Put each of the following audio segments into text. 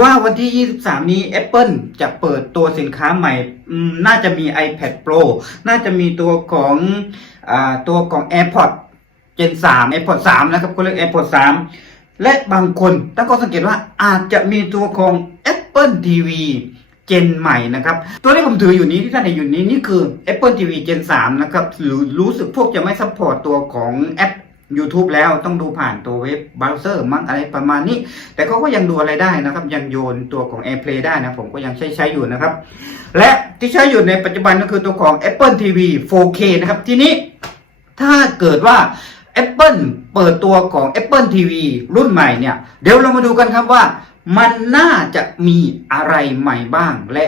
ว่าวันที่ 23 นี้ Apple จะเปิดตัวสินค้าใหม่ น่าจะมี iPad Pro น่าจะมีตัวของอตัวของ AirPods Gen 3 AirPods 3 นะครับก็เรียก AirPods 3 และบางคนตั้งข้อสังเกตว่าอาจจะมีตัวของ Apple TV Gen ใหม่นะครับ ตัวที่ผมถืออยู่นี้ที่ท่านเห็นอยู่นี้นี่คือ Apple TV Gen 3 นะครับ หรือรู้สึกพวกจะไม่ซัพพอร์ตตัวของแอป YouTube แล้วต้องดูผ่านตัวเว็บเบราว์เซอร์มั้งอะไรประมาณนี้ แต่เขาก็ยังดูอะไรได้นะครับ ยังโยนตัวของ AirPlay ได้นะ ผมก็ยังใช้ใช้อยู่นะครับ และที่ใช้อยู่ในปัจจุบันก็คือตัวของ Apple TV 4K นะครับ ทีนี้ถ้าเกิดว่า Apple เปิดตัวของ Apple TV รุ่นใหม่เนี่ย เดี๋ยวเรามาดูกันครับว่า มันน่าจะมีอะไรใหม่บ้าง และ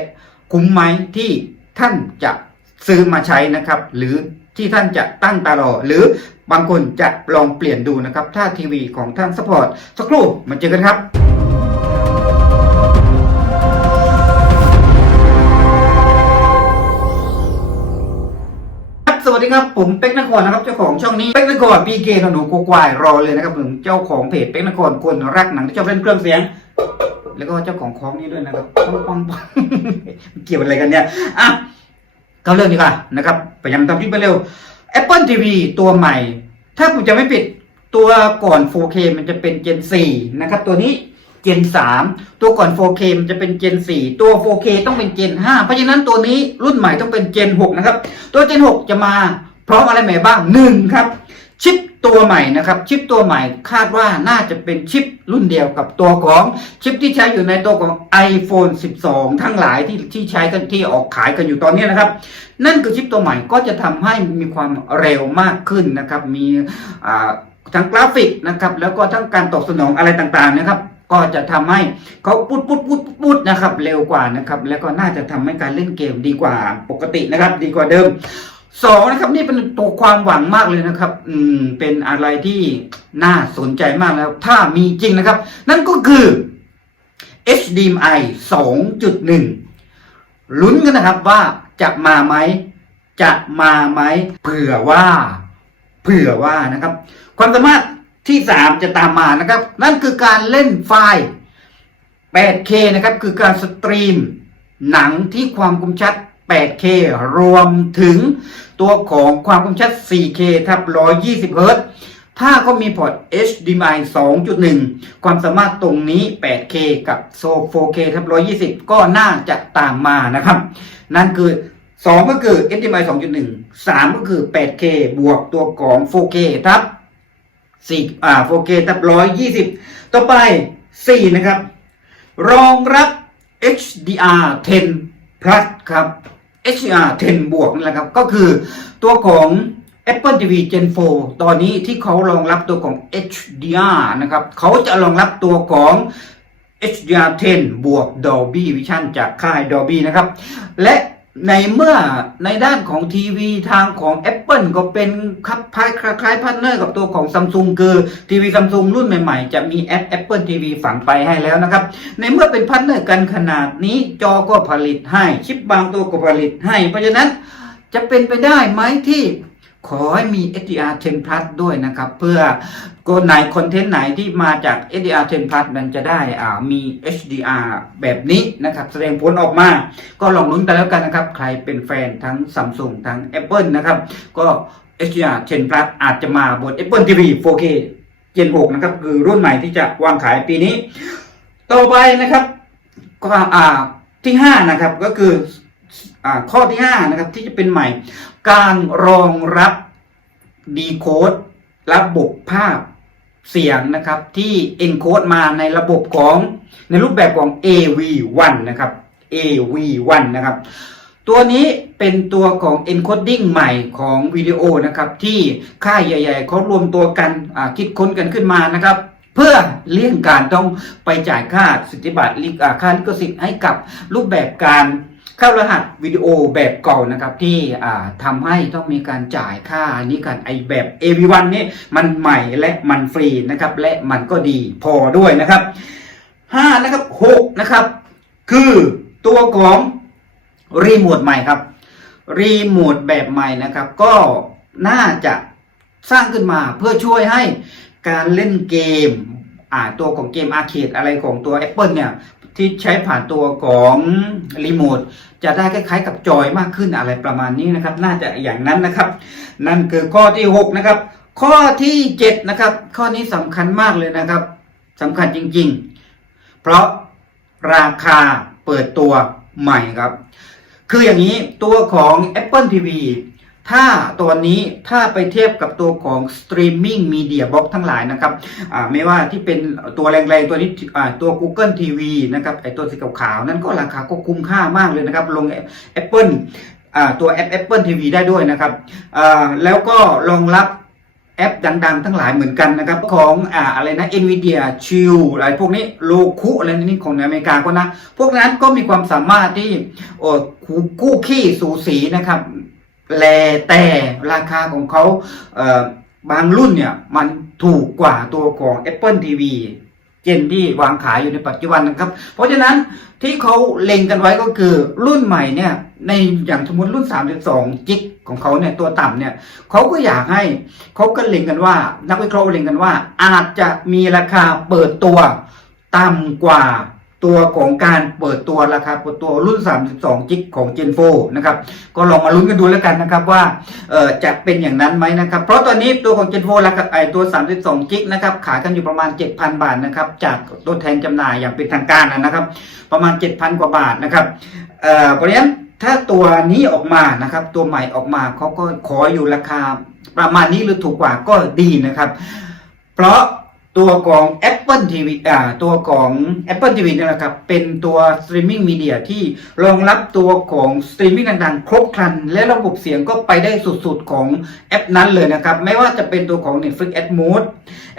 คุ้มไหมที่ท่านจะซื้อมาใช้นะครับ หรือที่ท่านจะตั้งตารอ หรือ บางคนจะลองเปลี่ยนดูนะครับถ้าทีวีของท่านสปอร์ตสักครู่มาเจอกันครับสวัสดีครับ ผมเป็กนครนะครับเจ้าของช่องนี้เป็กนครพีเกหนูโกควายรอเลยนะครับผมเจ้าของเพจเป็กนครคนรักหนังที่ชอบเล่นเครื่องเสียง แล้วก็เจ้าของคล้องนี้ด้วยนะครับปังปังปังเกี่ยวอะไรกันเนี่ยอะเข้าเรื่องดีกว่านะครับพยายามทำคลิปไปเร็ว Apple TV ตัวใหม่ ถ้าผมจะไม่ปิดตัวก่อน 4K มันจะเป็น Gen 4 นะครับ ตัวนี้ Gen 3 ตัวก่อน 4K มันจะเป็น Gen 4 ตัว 4K ต้องเป็น Gen 5 เพราะฉะนั้นตัวนี้รุ่นใหม่ต้องเป็น Gen 6 นะครับ ตัว Gen 6 จะมาพร้อมอะไรใหม่บ้าง 1 ครับ ชิปตัวใหม่นะครับ ชิปตัวใหม่คาดว่าน่าจะเป็นชิปรุ่นเดียวกับตัวของชิปที่ใช้อยู่ในตัวของ iPhone 12 ทั้งหลายที่ที่ใช้กันที่ออกขายกันอยู่ตอนนี้นะครับ นั่นคือชิปตัวใหม่ก็จะทำให้มีความเร็วมากขึ้นนะครับ มีทั้งกราฟิกนะครับ แล้วก็ทั้งการตอบสนองอะไรต่างๆนะครับก็จะทำให้เขาปุดปุดปุดปุดนะครับ เร็วกว่านะครับ แล้วก็น่าจะทำให้การเล่นเกมดีกว่าปกตินะครับ ดีกว่าเดิม สองนะครับ นี่เป็นตัวความหวังมากเลยนะครับ อืม เป็นอะไรที่น่าสนใจมากแล้ว ถ้ามีจริงนะครับ นั่นก็คือ HDMI 2.1 ลุ้นกันนะครับว่าจะมาไหม จะมาไหม เผื่อว่า เผื่อว่านะครับ ความสามารถที่3จะตามมานะครับ นั่นคือการเล่นไฟล์ 8K นะครับ คือการสตรีม หนังที่ความคมชัด 8K รวมถึงตัวของความคมชัด 4K ทับ120เฮิรตซ์ถ้าเขามีพอร์ต HDMI 2.1 ความสามารถตรงนี้ 8K กับ 4K ทับ120 ก็น่าจะตามมานะครับ นั่นคือ 2 ก็คือ HDMI 2.1 3 ก็คือ 8K บวกตัวของ 4K ทับ4อ่า 4K ทับ120 ต่อไป 4 นะครับ รองรับ HDR 10 plus ครับ HDR 10บวกนั่นแหละครับ ก็คือตัวของ Apple TV Gen 4 ตอนนี้ที่เขารองรับตัวของ HDR นะครับเขาจะรองรับตัวของ HDR 10บวก Dolby Vision จากค่าย Dolby นะครับ และ ในเมื่อในด้านของทีวีทางของ Apple ก็เป็นคับคล้ายคล้ายพาร์ทเนอร์กับตัวของ Samsung คือทีวีซัมซุงรุ่นใหม่ๆ จะมีแอป Apple TV ฝังไปให้แล้วนะครับ ในเมื่อเป็นพาร์ทเนอร์กันขนาดนี้จอก็ผลิตให้ ชิปบางตัวก็ผลิตให้ เพราะฉะนั้นจะเป็นไปได้ไหมที่ ขอให้มี HDR 10 plus ด้วยนะครับ เพื่อก็ไหนคอนเทนต์ไหนที่มาจาก HDR 10 plus นั้นจะได้อ่ามี HDR แบบนี้นะครับ แสดงผลออกมา ก็ลองลุ้นกันแล้วกันนะครับ ใครเป็นแฟนทั้ง Samsung ทั้ง Apple นะครับ ก็ HDR 10 plus อาจจะมาบน Apple TV 4K Gen 6นะครับ คือรุ่นใหม่ที่จะวางขายปีนี้ ต่อไปนะครับก็อ่าที่ 5 นะครับก็คืออ่าข้อที่ 5 นะครับ ที่จะเป็นใหม่ การรองรับดีโคดระบบภาพเสียงนะครับ ที่ encode มาในระบบของในรูปแบบของ AV1 นะครับ AV1 นะครับ ตัวนี้เป็นตัวของ encoding ใหม่ของวิดีโอนะครับ ที่ค่ายใหญ่ ๆเขารวมตัวกันคิดค้นกันขึ้นมานะครับเพื่อเลี่ยงการต้องไปจ่ายค่าสิทธิบัตรค่าลิขสิทธิ์ให้กับรูปแบบการ เข้ารหัสวิดีโอแบบเก่านะครับที่อ่าทำให้ต้องมีการจ่ายค่านี้กันไอแบบ AV1 นี่มันใหม่และมันฟรีนะครับและมันก็ดีพอด้วยนะครับ5นะครับ6นะครับคือตัวของรีโมทใหม่ครับรีโมทแบบใหม่นะครับ ก็น่าจะสร้างขึ้นมาเพื่อช่วยให้การเล่นเกมอ่าตัวของเกมอาร์เคดอะไรของตัว Apple เนี่ยที่ใช้ผ่านตัวของรีโมท จะได้คล้ายๆกับจอยมากขึ้นอะไรประมาณนี้นะครับ น่าจะอย่างนั้นนะครับ นั่นคือข้อที่6นะครับ ข้อที่7นะครับข้อนี้สำคัญมากเลยนะครับสำคัญจริง ๆ เพราะราคาเปิดตัวใหม่ครับ คืออย่างนี้ตัวของ Apple TV ถ้าตัวนี้ถ้าไปเทียบกับตัวของ Streaming Media Box ทั้งหลายนะครับไม่ว่าที่เป็นตัวแรงๆ ตัวนี้ตัว Google TV นะครับไอตัวสีขาวๆนั่นก็ราคาก็คุ้มค่ามากเลยนะครับ ลง Apple ตัวแอป Apple TV ได้ด้วยนะครับแล้วก็รองรับแอปดัง ๆ ทั้งหลายเหมือนกันนะครับ ของอ่าอะไรนะ Nvidia Chill อะไรพวกนี้โลคุอะไรนี่ของอเมริกาก็นะ พวกนั้นก็มีความสามารถที่โอ้คู่ขี้สูสีนะครับ แลแต่ราคาของเขาเบางรุ่นเนี่ยมันถูกกว่าตัวของ Apple TV เจนที่วางขายอยู่ในปัจจุบันนะครับ เพราะฉะนั้นที่เขาเล็งกันไว้ก็คือรุ่นใหม่เนี่ยในอย่างสมมติรุ่น 32 จิกของเขาเนี่ยตัวต่ำเนี่ยเขาก็อยากให้เขาก็เล็งกันว่า นักวิเคราะห์เล็งกันว่า อาจจะมีราคาเปิดตัวต่ำกว่า ตัวของการเปิดตัวราคาเปิดตัวรุ่น 32 จิกของ Gen 4นะครับ ก็ลองมาลุ้นกันดูแล้วกันนะครับว่าเออจะเป็นอย่างนั้นไหมนะครับ เพราะตอนนี้ตัวของ Gen 4ราคาไอตัว 32 จิกนะครับขายกันอยู่ประมาณ 7,000 บาทนะครับ จากตัวแทนจำหน่ายอย่างเป็นทางการนะครับ ประมาณ 7,000 กว่าบาทนะครับเออเพราะฉะนั้นถ้าตัวนี้ออกมานะครับ ตัวใหม่ออกมาเขาก็ขออยู่ราคาประมาณนี้หรือถูกกว่าก็ดีนะครับ เพราะ ตัวของ Apple TV อ่าตัวของ Apple TV นี่ยนะครับ เป็นตัวสตรีมมิ่งมีเดียที่รองรับตัวของสตรีมมิ่งดังๆ ครบครัน และระบบเสียงก็ไปได้สุดๆ ของแอปนั้นเลยนะครับ ไม่ว่าจะเป็นตัวของ Netflix Ad Mode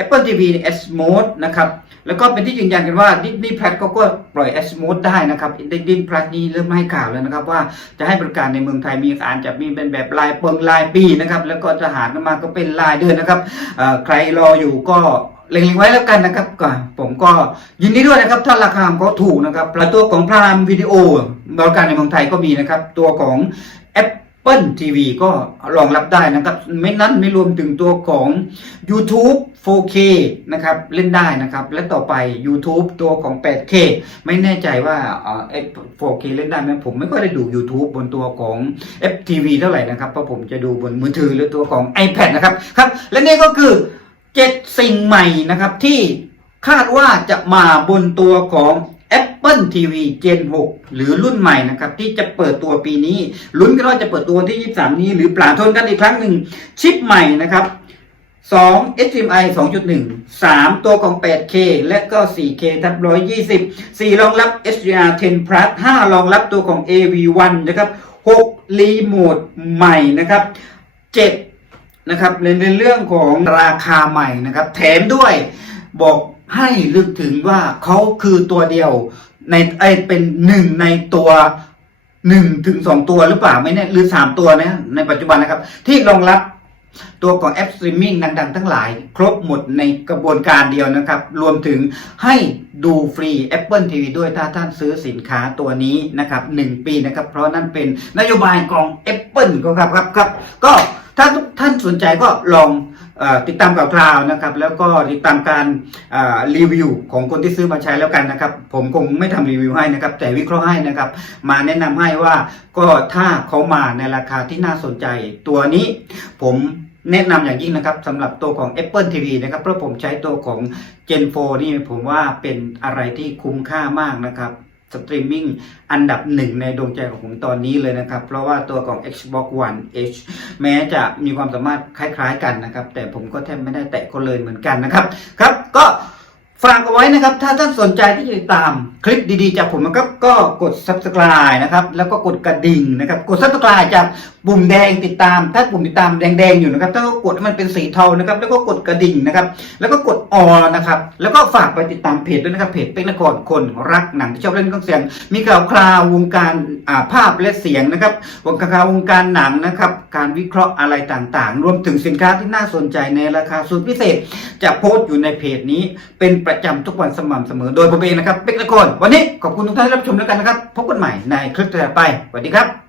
Apple TV Ad Mode นะครับ แล้วก็เป็นที่ยืนยันกันว่า Disney Plus ก็ก็ปล่อย Ad Mode ได้นะครับ Disney Plus นี่เริ่มให้ข่าวแล้วนะครับ ว่าจะให้บริการในเมืองไทยมีอาจจะมีเป็นแบบรายเปิงรายปีนะครับแล้วก็จะหารกันมาก็เป็นรายเดือนนะครับใครรออยู่ก็ เล็งๆไว้แล้วกันนะครับก็ผมก็ยินดีด้วยนะครับ ถ้าราคาของเขาถูกนะครับแล้วตัวของพรามวิดีโอบริการในเมืองไทยก็มีนะครับ ตัวของ Apple TV ก็รองรับได้นะครับ ไม่นั้นไม่รวมถึงตัวของ YouTube 4K นะครับ เล่นได้นะครับ และต่อไป YouTube ตัวของ 8K ไม่แน่ใจว่าเอ่อ 4K เล่นได้ไหมผมไม่ค่อยได้ดู YouTube บนตัวของ FTV เท่าไหร่นะครับเพราะผมจะดูบนมือถือหรือตัวของ iPad นะครับครับ และนี่ก็คือ เจ็ดสิ่งใหม่นะครับ ที่คาดว่าจะมาบนตัวของ Apple TV Gen 6 หรือรุ่นใหม่นะครับ ที่จะเปิดตัวปีนี้ ลุ้นกันว่าจะเปิดตัววันที่ 23 นี้ หรือเปล่าทนกันอีกครั้งหนึ่งชิปใหม่นะครับ2 HDMI 2.1 3 ตัวของ 8K และก็ 4K ทับ120 4 รองรับ HDR10 Plus 5 รองรับตัวของ AV1 นะครับ 6 รีโมทใหม่นะครับ 7 นะครับในในเรื่องของราคาใหม่นะครับ แถมด้วยบอกให้ลึกถึงว่าเขาคือตัวเดียวในไอเป็นหนึ่งในตัวหนึ่งถึงสองตัวหรือเปล่าไม่แน่หรือสามตัวนะในปัจจุบันนะครับ ที่รองรับตัวของแอปสตรีมมิ่งดังๆ ทั้งหลาย ครบหมดในกระบวนการเดียวนะครับ รวมถึงให้ดูฟรี Apple TV ด้วยถ้าท่านซื้อสินค้าตัวนี้นะครับหนึ่งปีนะครับ เพราะนั่นเป็นนโยบายของ Apple ก็ครับครับครับ ก็ถ้าทุกท่าน สนใจก็ลองอติดตามข่าวคราวนะครับ แล้วก็ติดตามการรีวิวของคนที่ซื้อมาใช้แล้วกันนะครับ ผมคงไม่ทำรีวิวให้นะครับ แต่วิเคราะห์ให้นะครับ มาแนะนำให้ว่าก็ถ้าเขามาในราคาที่น่าสนใจ ตัวนี้ผมแนะนำอย่างยิ่งนะครับสำหรับตัวของ Apple TV นะครับเพราะผมใช้ตัวของ Gen 4 นี่ผมว่าเป็นอะไรที่คุ้มค่ามากนะครับ สตรีมมิ่งอันดับหนึ่งในดวงใจของผมตอนนี้เลยนะครับ เพราะว่าตัวของ Xbox One H แม้จะมีความสามารถคล้ายๆกันนะครับ แต่ผมก็แทบไม่ได้แตะก็เลยเหมือนกันนะครับ ครับก็ฝากเอาไว้นะครับ ถ้าท่านสนใจที่จะติดตามคลิปดีๆ จากผมนะครับ ก็กด subscribe นะครับ แล้วก็กดกระดิ่งนะครับ กด subscribe จาก ปุ่มแดงติดตาม ถ้าปุ่มติดตามแดงๆอยู่นะครับ ถ้าก็กดให้มันเป็นสีเทานะครับ แล้วก็กดกระดิ่งนะครับ แล้วก็กดออนะครับ แล้วก็ฝากไปติดตามเพจด้วยนะครับ เพจเป็นนครคนรักหนังที่ชอบเล่นเครื่องเสียง มีข่าวคราววงการอ่าภาพและเสียงนะครับ วงการวงการหนังนะครับ การวิเคราะห์อะไรต่างๆ รวมถึงสินค้าที่น่าสนใจในราคาสุดพิเศษ จะโพสต์อยู่ในเพจนี้ เป็นประจำทุกวันสม่ำเสมอ โดยผมเองนะครับ เป็กละคนวันนี้ขอบคุณทุกท่านที่รับชมแล้วกันนะครับ พบกันใหม่ในคลิปต่อไป สวัสดีครับ